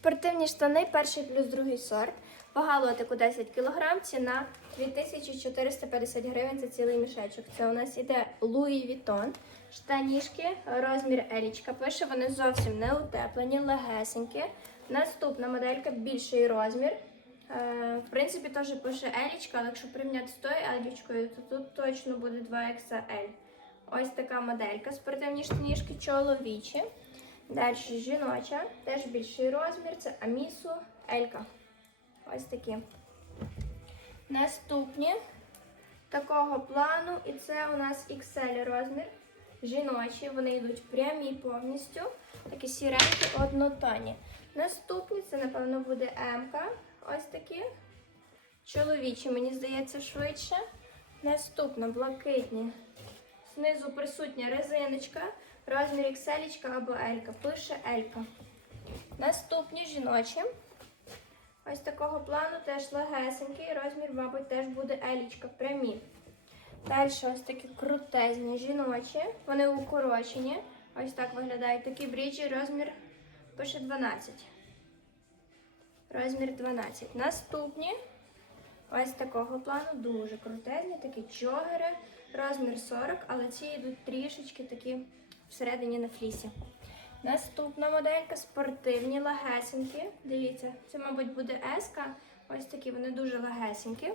Спортивні штани, перший плюс другий сорт. Вага лотику 10 кг, ціна 2450 гривень за цілий мішечок. Це у нас іде Vuitton. Штанішки, розмір елічка. Пише, вони зовсім не утеплені, легесенькі. Наступна моделька більший розмір. Е, в принципі, теж пише елічка, але якщо порівняти з тою елічкою, то тут точно буде 2XL. Ось така моделька. Спортивні штанішки чоловічі. Далі жіноча, теж більший розмір, це Амісу Елька. Ось такі. Наступні такого плану, і це у нас XL розмір. Жіночі, вони йдуть прямі повністю, такі сіренькі, однотонні. Наступні, це, напевно, буде М. Ось такі. Чоловічі, мені здається, швидше. Наступно блакитні. Знизу присутня резиночка, розмір XL або L. Пише L. Наступні жіночі. Ось такого плану теж легесенький. Розмір, мабуть, теж буде L. Прямі. Далі ось такі крутезні жіночі. Вони укорочені. Ось так виглядають такі бріджі. Розмір пише 12. Розмір 12. Наступні. Ось такого плану, дуже крутезні, такі джогери, розмір 40, але ці йдуть трішечки такі всередині на флісі. Наступна моделька спортивні, легесенькі. Дивіться, це, мабуть, буде S. Ось такі, вони дуже легесенькі.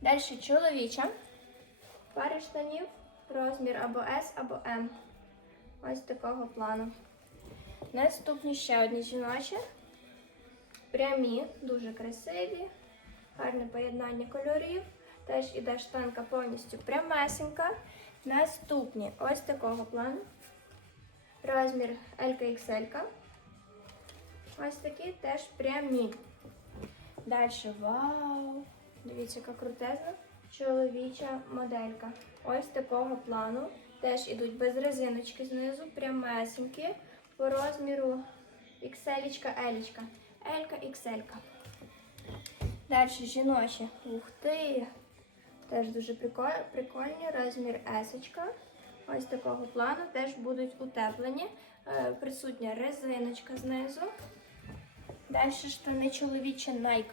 Далі чоловіча. Пари штанів, розмір або S, або M. Ось такого плану. Наступні ще одні жіночі. Прямі, дуже красиві. Гарне поєднання кольорів. Теж іде штанка повністю прямесенька. Наступні ось такого плану. Розмір LXL. Ось такі теж прямі. Далі, вау! Дивіться, яка крутезна чоловіча моделька. Ось такого плану. Теж ідуть без резиночки знизу, прямесенькі. По розміру XL, L. L, XL. Далі жіночі. Ух ти! Теж дуже прикольні, розмір S. Ось такого плану теж будуть утеплені. Е, присутня резиночка знизу. Далі штани чоловічі Nike.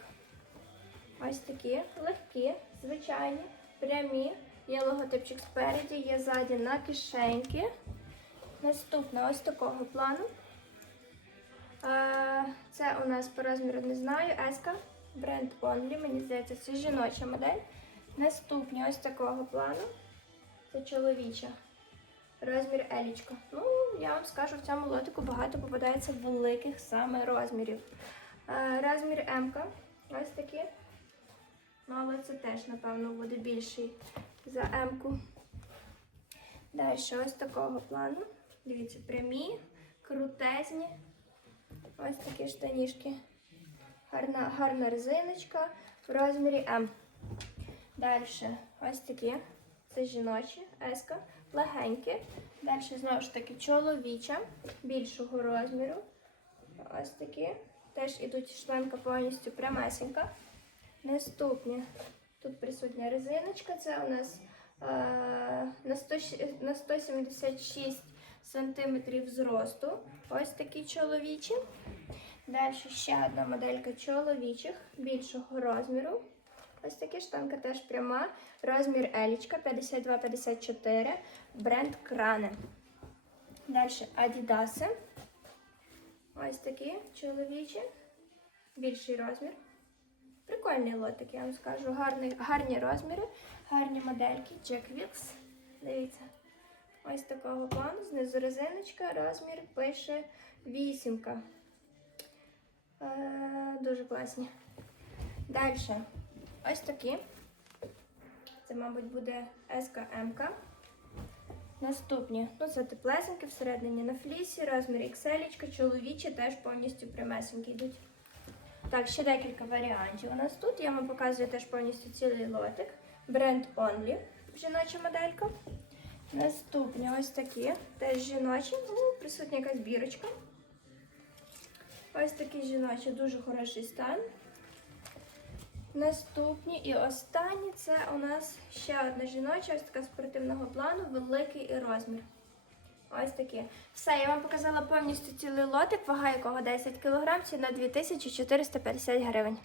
Ось такі легкі, звичайні, прямі. Є логотипчик спереді, є ззаді на кишеньки. Наступна ось такого плану. Е, Це у нас по розміру не знаю. Еска. Бренд Only, мені здається, це жіноча модель. Наступні ось такого плану. Це чоловіча. Розмір елічка. Ну, я вам скажу, в цьому лотику багато попадається великих саме розмірів. Е, Розмір М. Ось такі. Ну, але це теж, напевно, буде більший за М-ку. Далі ось такого плану. Дивіться, прямі, крутезні. Ось такі штанішки. Гарна, гарна резиночка в розмірі М. Далі ось такі. Це жіночі, еска, легенькі. Далі знову ж таки чоловіча, більшого розміру. Ось такі. Теж ідуть шлемка повністю прямесенька. Наступні. Тут присутня резиночка. Це у нас е, на, 100, на 176 сантиметрів зросту. Ось такі чоловічі. Далі ще одна моделька чоловічих більшого розміру. Ось такі штанка теж пряма. Розмір елічка 52-54. Бренд Кране. Далі Адідаси. Ось такі чоловічі. Більший розмір. Прикольний лотик, я вам скажу. Гарний, гарні розміри, гарні модельки. Jack Wills. Дивіться. Ось такого плану. Знизу резиночка, розмір пише вісімка. Е, дуже класні. Далі. Ось такі. Це, мабуть, буде СКМ. Наступні. Ну, це теплесенькі всередині на флісі, розмір XL, чоловічі теж повністю прямесенькі йдуть. Так, ще декілька варіантів. У нас тут я вам показую теж повністю цілий лотик. Бренд Only, жіноча моделька. Наступні ось такі, теж жіночі, ну, присутня якась бірочка. Ось такі жіночі, дуже хороший стан. Наступні і останні це у нас ще одна жіноча, ось така спортивного плану, великий і розмір. Ось такі. Все, я вам показала повністю цілий лотик, вага якого 10 кг, ціна 2450 гривень.